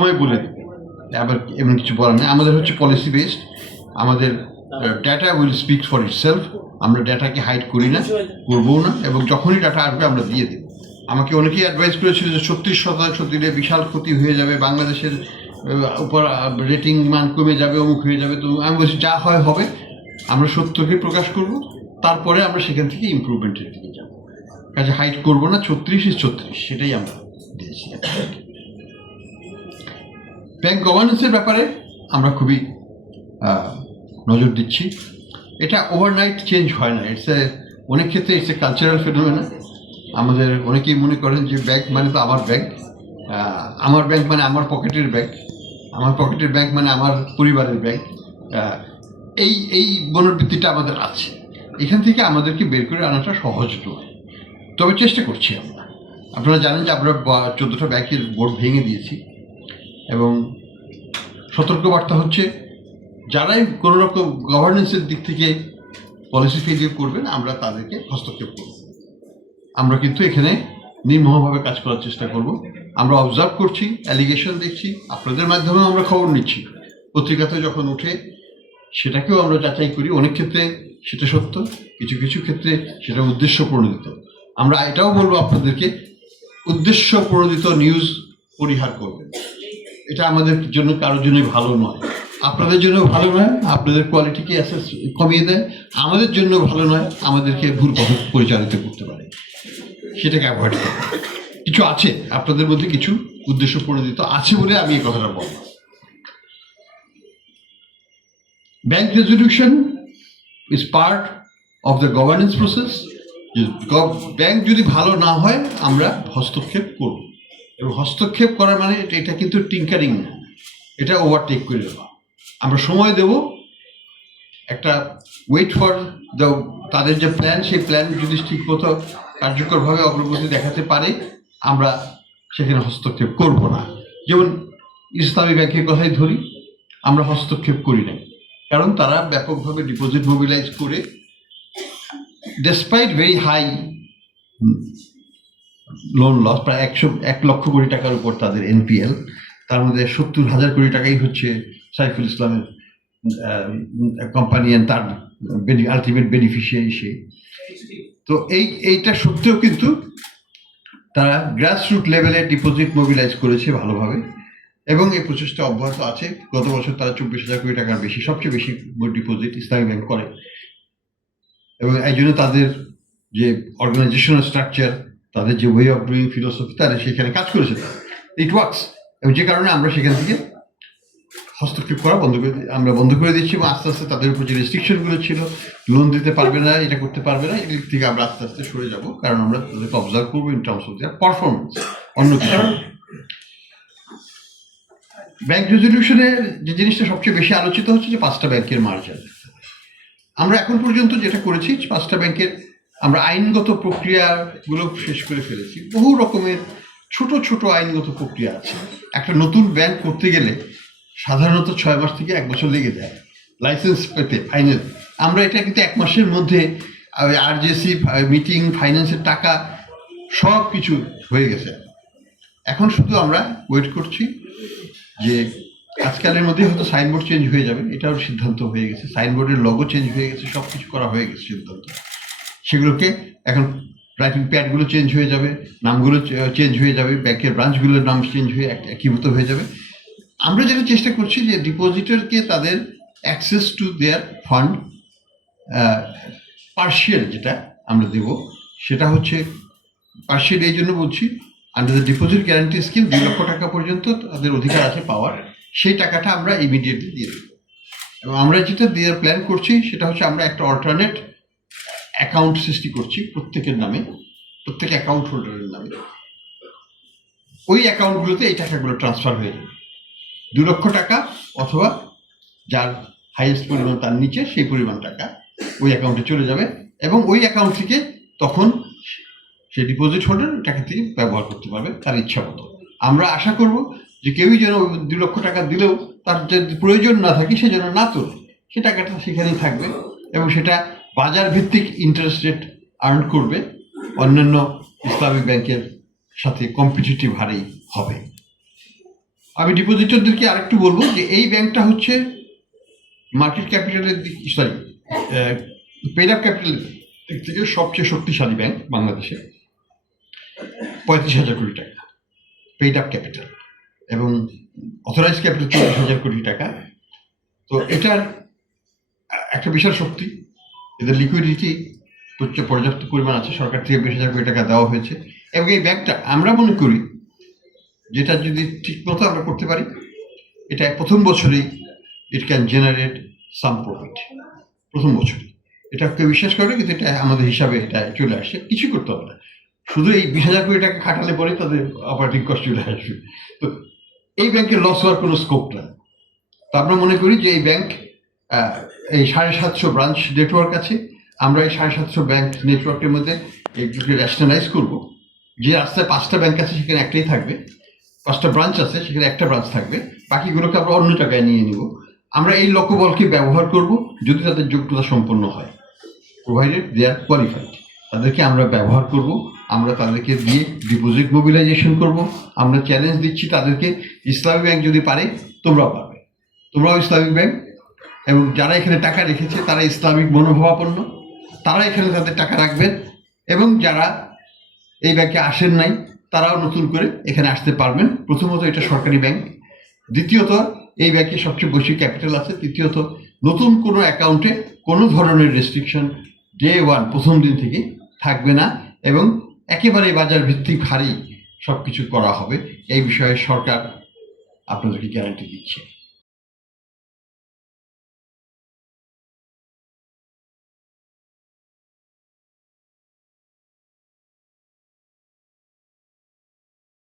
সময় বলে দেবে। আবার এমন কিছু বলার নেই। আমাদের হচ্ছে পলিসি বেসড আমাদের data will speak for itself আমরা ডেটাকে হাইড করি না, করবও না, এবং যখনই ডাটা আসবে আমরা দিয়ে দেব। আমাকে অনেকেই অ্যাডভাইস করেছিল যে ছত্রিশ শতাংশ দিলে বিশাল ক্ষতি হয়ে যাবে, বাংলাদেশের উপর রেটিং মান কমে যাবে, অমুক হয়ে যাবে। তো আমি বলছি, যা হয় হবে, আমরা সত্যকে প্রকাশ করব, তারপরে আমরা সেখান থেকে ইমপ্রুভমেন্টের দিকে যাব। কাজে হাইট করব না, ছত্রিশ ছত্রিশ, সেটাই আমরা দিয়েছি। ব্যাংক গভর্নেন্সের ব্যাপারে আমরা খুবই নজর দিচ্ছি। এটা ওভারনাইট চেঞ্জ হয় না। ইটস এ অনেক ক্ষেত্রে ইটস এ কালচারাল ফেনোমেনা আমাদের অনেকেই মনে করেন যে ব্যাংক মানে তো আমার ব্যাংক আমার ব্যাংক মানে আমার পকেটের ব্যাংক আমার পকেটের ব্যাংক মানে আমার পরিবারের ব্যাংক এই এই মনোবৃত্তিটা আমাদের আছে। এখান থেকে আমাদেরকে বের করে আনাটা সহজ নয়। তবে চেষ্টা করছি আমরা। আপনারা জানেন যে আমরা চোদ্দোটা ব্যাংকের বোর্ড ভেঙে দিয়েছি। এবং সতর্কবার্তা হচ্ছে, যারাই কোনো রকম গভর্নেন্সের দিক থেকে পলিসি ফেলিয়ার করবেন, আমরা তাদেরকে হস্তক্ষেপ করব। আমরা কিন্তু এখানে নির্মোহভাবে কাজ করার চেষ্টা করব। আমরা অবজার্ভ করছি অ্যালিগেশন দেখছি, আপনাদের মাধ্যমেও আমরা খবর নিচ্ছি। পত্রিকাতে যখন উঠে সেটাকেও আমরা যাচাই করি, অনেক ক্ষেত্রে সেটা সত্য, কিছু কিছু ক্ষেত্রে সেটা উদ্দেশ্য প্রণোদিত আমরা এটাও বলব আপনাদেরকে উদ্দেশ্য প্রণোদিত নিউজ পরিহার করবেন। এটা আমাদের জন্য কারোর জন্য ভালো নয়। আপনাদের জন্য ভালো নয়, আপনাদের কোয়ালিটিকে অ্যাসেস কমিয়ে দেয়। আমাদের জন্য ভালো নয়, আমাদেরকে ভুল পথে পরিচালিত করতে পারে। সেটাকে অ্যাভয়েড করুন কিছু আছে, আপনাদের মধ্যে কিছু উদ্দেশ্য প্রণোদিত আছে বলে আমি এই কথাটা বললাম bank resolution is part of the governance process bank যদি ভালো না হয়, আমরা হস্তক্ষেপ করব। এবং হস্তক্ষেপ করা মানে এটা- কিন্তু টিঙ্কারিং না। এটা ওভারটেক করে দেওয়া। আমরা সময় দেব, একটা ওয়েট ফর দ্য তাদের যে প্ল্যান সেই প্ল্যান যদি ঠিক মতো কার্যকরভাবে অগ্রগতি দেখাতে পারে, আমরা সেখানে হস্তক্ষেপ করব না। যেমন ইসলামী ব্যাংকের কথাই ধরি, আমরা হস্তক্ষেপ করি না। কারণ তারা ব্যাপকভাবে ডিপোজিট মোবিলাইজ করে despite very high loan loss প্রায় একশো, এক লক্ষ কোটি টাকার উপর তাদের এনপিএল তার মধ্যে সত্তর হাজার কোটি টাকাই হচ্ছে সাইফুল ইসলামের কোম্পানি অ্যান্ড তার আলটিমেট বেনিফিশিয়ারি সে। তো এই, এইটা সত্ত্বেও কিন্তু তারা গ্রাসরুট লেভেলে ডিপোজিট মোবিলাইজ করেছে ভালোভাবে। এবং এই প্রচেষ্টা অব্যাহত আছে। গত বছর তারা চব্বিশ হাজার কোটি টাকার বেশি, সবচেয়ে বেশি ডিপোজিট ইসলামী ব্যাংক করে। এবং এই জন্য তাদের যে অর্গানাইজেশনাল স্ট্রাকচার তাদের যে ওয়ে অফ ডুইং ফিলোসফি তারা সেখানে কাজ করেছে। ইট ওয়ার্কস এবং যে কারণে আমরা সেখান থেকে হস্তক্ষেপ করা বন্ধ করে আমরা বন্ধ করে দিচ্ছি এবং আস্তে আস্তে তাদের উপর যে রেস্ট্রিকশনগুলো ছিল লোন দিতে পারবে না, এটা করতে পারবে না এদিক থেকে আমরা আস্তে আস্তে সরে যাব। কারণ আমরা তাদেরকে অবজার্ভ করব in terms of their performance অন্য কিছু। ব্যাংক রেজলিউশনের যে জিনিসটা সবচেয়ে বেশি আলোচিত হচ্ছে যে পাঁচটা ব্যাংকের মার্জার আমরা এখন পর্যন্ত যেটা করেছি, পাঁচটা ব্যাংকের আমরা আইনগত প্রক্রিয়াগুলো শেষ করে ফেলেছি। বহু রকমের ছোট ছোট আইনগত প্রক্রিয়া আছে। একটা নতুন ব্যাংক করতে গেলে সাধারণত ছয় মাস থেকে এক বছর লেগে যায়। লাইসেন্স পেতে ফাইনাল আমরা এটা কিন্তু এক মাসের মধ্যে আরজেসি মিটিং ফাইন্যান্সের টাকা সব কিছু হয়ে গেছে। এখন শুধু আমরা ওয়েট করছি যে আজকালের মধ্যে হয়তো সাইনবোর্ড চেঞ্জ হয়ে যাবে। এটাও সিদ্ধান্ত হয়ে গেছে। সাইনবোর্ডের লগো চেঞ্জ হয়ে গেছে। সব কিছু করা হয়ে গেছে সিদ্ধান্ত। সেগুলোকে এখন রাইটিং প্যাডগুলো চেঞ্জ হয়ে যাবে, নামগুলো চেঞ্জ হয়ে যাবে ব্যাংকের ব্রাঞ্চগুলোর নাম চেঞ্জ হয়ে এক- একীভূত হয়ে যাবে। আমরা যেটা চেষ্টা করছি যে ডিপোজিটরকে তাদের access to their fund partial যেটা আমরা দেব, সেটা হচ্ছে পার্শিয়াল এই জন্য বলছি under the deposit guarantee scheme দুই লক্ষ টাকা পর্যন্ত তাদের অধিকার আছে পাওয়ার সেই টাকাটা আমরা ইমিডিয়েটলি দিয়ে দেবো। এবং আমরা যেটা দেওয়ার প্ল্যান করছি, সেটা হচ্ছে আমরা একটা অল্টারনেট অ্যাকাউন্ট সৃষ্টি করছি প্রত্যেকের নামে, প্রত্যেক অ্যাকাউন্ট হোল্ডারের নামে। ওই অ্যাকাউন্টগুলোতে এই টাকাগুলো ট্রান্সফার হয়ে যাবে। দু লক্ষ টাকা অথবা যার হাইয়েস্ট পরিমাণ তার নিচে সেই পরিমাণ টাকা ওই অ্যাকাউন্টে চলে যাবে এবং ওই অ্যাকাউন্ট থেকে তখন সে ডিপোজিট হোল্ডার টাকা থেকে ব্যবহার করতে পারবে তার ইচ্ছা মতো। আমরা আশা করব যে কেউই যেন দু লক্ষ টাকা দিলেও তার যদি প্রয়োজন না থাকে, সে যেন না তোলে। সে টাকাটা সেখানেই থাকবে এবং সেটা বাজার ভিত্তিক ইন্টারেস্ট রেট আর্ন করবে, অন্যান্য ইসলামিক ব্যাংকের সাথে কম্পিটিটিভ হারেই হবে। আমি ডিপোজিটরদেরকে আরেকটু বলব যে এই ব্যাংকটা হচ্ছে মার্কেট ক্যাপিটালের দিক সরি পেড আপ ক্যাপিটালের দিক থেকে সবচেয়ে শক্তিশালী ব্যাংক বাংলাদেশে। পঁয়ত্রিশ হাজার কোটি টাকা পেড আপ ক্যাপিটাল এবং অথরাইজ ক্যাপিটাল চল্লিশ হাজার কোটি টাকা। তো এটার একটা বিশাল শক্তি এদের লিকুইডিটি পর্যাপ্ত পরিমাণ আছে, সরকার থেকে বিশ হাজার কোটি টাকা দেওয়া হয়েছে। এবং এই ব্যাংকটা আমরা মনে করি যেটা যদি ঠিক মতো আমরা করতে পারি, এটা প্রথম বছরেই it can generate some profit প্রথম বছরে এটা কেউ বিশ্বাস করে কিন্তু এটা আমাদের হিসাবে এটা চলে আসে। কিছু করতে হবে না। শুধু এই বিশ হাজার কোটি টাকা খাটালে পরে তাদের অপারেটিং কস্ট চলে আসবে। তো এই ব্যাংকের লস হওয়ার কোনো স্কোপ না তো আমরা মনে করি যে এই ব্যাংক এই সাড়ে সাতশো ব্রাঞ্চ নেটওয়ার্ক আছে। আমরা এই সাড়ে সাতশো ব্যাংক নেটওয়ার্কের মধ্যে এইগুলোকে ন্যাশনালাইজ করব। যে রাস্তায় পাঁচটা ব্যাংক আছে, সেখানে একটাই থাকবে। পাঁচটা ব্রাঞ্চ আছে, সেখানে একটা ব্রাঞ্চ থাকবে। বাকিগুলোকে আমরা অন্য জায়গায় নিয়ে নিব। আমরা এই লোকবলকে ব্যবহার করব যদি তাদের যোগ্যতা সম্পন্ন হয়। প্রোভাইডেড দে আর কোয়ালিফাইড তাদেরকে আমরা ব্যবহার করব। আমরা তাদেরকে দিয়ে ডিপোজিট মোবিলাইজেশন করব। আমরা চ্যালেঞ্জ দিচ্ছি তাদেরকে। ইসলামী ব্যাংক যদি পারে, তোমরাও পারবে। তোমরাও ইসলামিক ব্যাংক এবং যারা এখানে টাকা রেখেছে, তারা ইসলামিক মনোভাবাপন্ন। তারা এখানে তাদের টাকা রাখবেন এবং যারা এই ব্যাংকে আসেন নাই, তারাও নতুন করে এখানে আসতে পারবেন। প্রথমত এটা সরকারি ব্যাংক। দ্বিতীয়ত, এই ব্যাংকে সবচেয়ে বেশি ক্যাপিটাল আছে। তৃতীয়ত, নতুন কোনো অ্যাকাউন্টে কোনো ধরনের রেস্ট্রিকশন ডে ওয়ান, প্রথম দিন থেকে থাকবে না এবং একেবারে বাজার ভিত্তিক হারেই সব কিছু করা হবে। এই বিষয়ে সরকার আপনাদেরকে গ্যারান্টি দিচ্ছে।